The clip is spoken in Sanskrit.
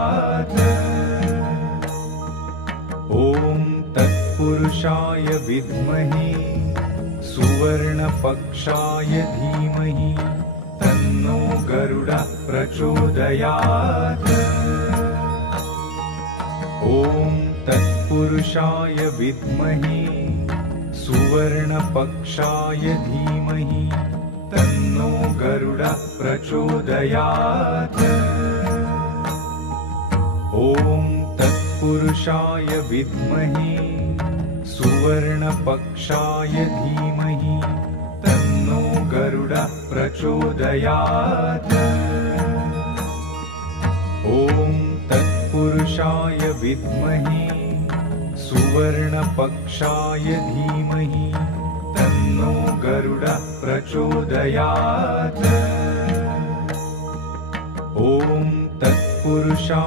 ॐ तत्पुरुषाय विद्महे सुवर्णपक्षाय धीमहि तन्नो गरुडः प्रचोदयात्। ॐ तत्पुरुषाय विद्महे सुवर्णपक्षाय धीमहि तन्नो गरुडः प्रचोदयात्। ॐ तत्पुरुषाय विद्महे सुवर्णपक्षाय धीमहि तन्नो गरुडः प्रचोदयात्। ॐ तत्पुरुषाय विद्महे सुवर्णपक्षाय धीमहि तन्नो गरुडः प्रचोदयात्। ॐ तत्पुरुषाय